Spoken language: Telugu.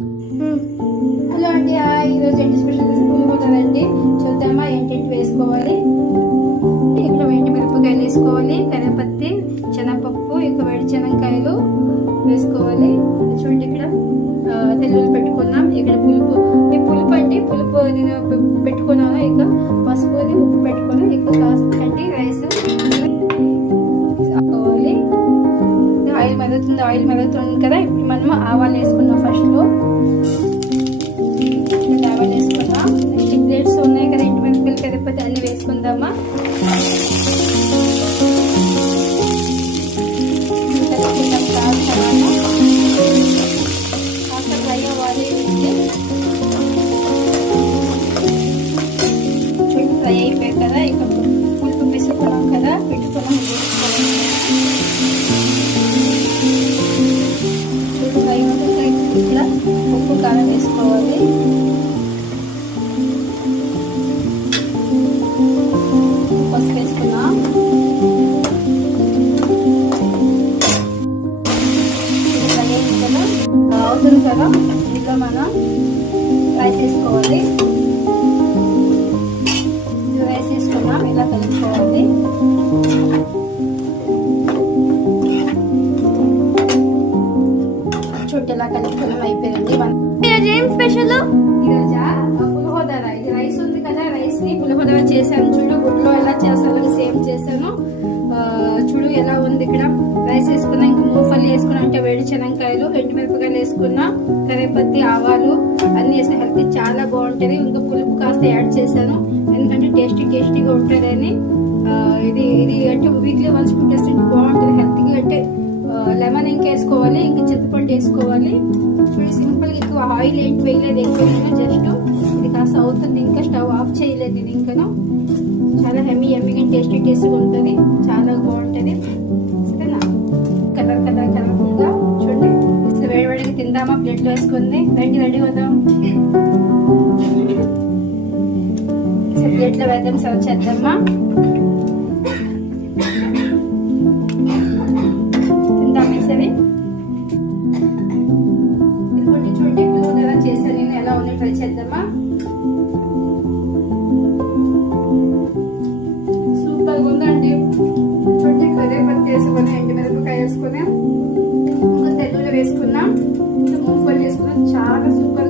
హలో అండి, ఈరోజు ఏంటి స్పెషల్ పులిహోరండి. చూద్దామా ఏంటేంటి వేసుకోవాలి. ఇక్కడ ఎండు మిరపకాయలు వేసుకోవాలి, కరివేపత్తి, శనగపప్పు, ఇక వేడి శనగకాయలు వేసుకోవాలి. చూడండి ఇక్కడ తెల్లులు పెట్టుకున్నాం. ఇక్కడ పులుపు అండి, పులుపు పెట్టుకున్నాను. ఇక పసుపుని ఉప్పు పెట్టుకుని ఇక కాస్తండి రైస్ వేసుకోవాలి. ఆయిల్ మరుగుతుంది కదా. ఇప్పుడు మనం ఆవాలు వేసుకున్నాం. ఫస్ట్లో ఆవాలు వేసుకున్నాం. నెక్స్ట్ ప్లేట్స్ ఉన్నాయి కదా, ఎండు మిరపకాయలు, కరివేపత్తి అన్ని వేసుకుందామా. కాస్త ఫ్రై అవ్వాలి. చూడండి ఫ్రై అయిపోయాయి కదా. ఇక పులుపు వేసుకున్నాం కదా, పెట్టుకున్నాం. ఇక్కడ ఉప్పు కారం వేసుకోవాలి. పసుపు వేసుకున్నాం. అవుతుంది కదా, ఇంట్లో మనం రైస్ వేసుకోవాలి. రైస్ వేసుకున్నాం, ఇలా కలుపుకోవాలి. చూడు ఇలా కలుపుకున్నాం, అయిపోయింది. ఏం స్పెషల్ ఈరోజా పులిహోర. ఇది రైస్ ఉంది కదా, రైస్ ని పులిహోర చేశాను. చూడు గుడ్లో ఎలా చేస్తాను, సేమ్ చేశాను. చూడు ఎలా ఉంది. ఇక్కడ రైస్ వేసుకున్నా, ఇంకా మూఫల్లి వేసుకున్నా, అంటే వేడి శనగకాయలు, ఎండు మిరపకాయలు వేసుకున్నా, కరివేపత్తి, ఆవాలు అన్ని వేసిన హెల్త్ చాలా బాగుంటుంది. ఇంకా పులుపు కాస్త యాడ్ చేశాను, ఎందుకంటే టేస్టీగా ఉంటుందని. ఇది అంటే వీక్లీ వన్స్ టేస్ట్ బాగుంటుంది హెల్త్కి. అంటే లెమన్ ఇంకా వేసుకోవాలి, ఇంకా చింతపండు వేసుకోవాలి. చూడండి సింపుల్గా, ఎక్కువ ఆయిల్ ఏంటి వేయలేదు, ఎక్కువ జస్ట్ ఇది కాస్త అవుతుంది. ఇంకా స్టవ్ ఆఫ్ చేయలేదు ఇది. ఇంకను చాలా ఎమ్మిగా టేస్టీగా ఉంటుంది, చాలా బాగుంటుంది. సరేనా, కలర్ఫుల్గా చూడండి. ఇట్లా వేడివేడిగా తిందామా, ప్లేట్లో వేసుకుంది. రెడీ అవుదాం. ప్లేట్లో వేద్దాం, సర్వ్ చేద్దామా. చూడండి పులిహోర చేశాను నేను, ఎలా ఉంది ట్రై చేద్దామా. సూపర్గా ఉందండి. చూడండి కరివేపత్తి వేసుకుని, ఎండు మిరపకాయ వేసుకుని, ఇంకా తెల్లులు వేసుకున్నాం, ఇంకా మూఫల్లి వేసుకున్నాం. చాలా సూపర్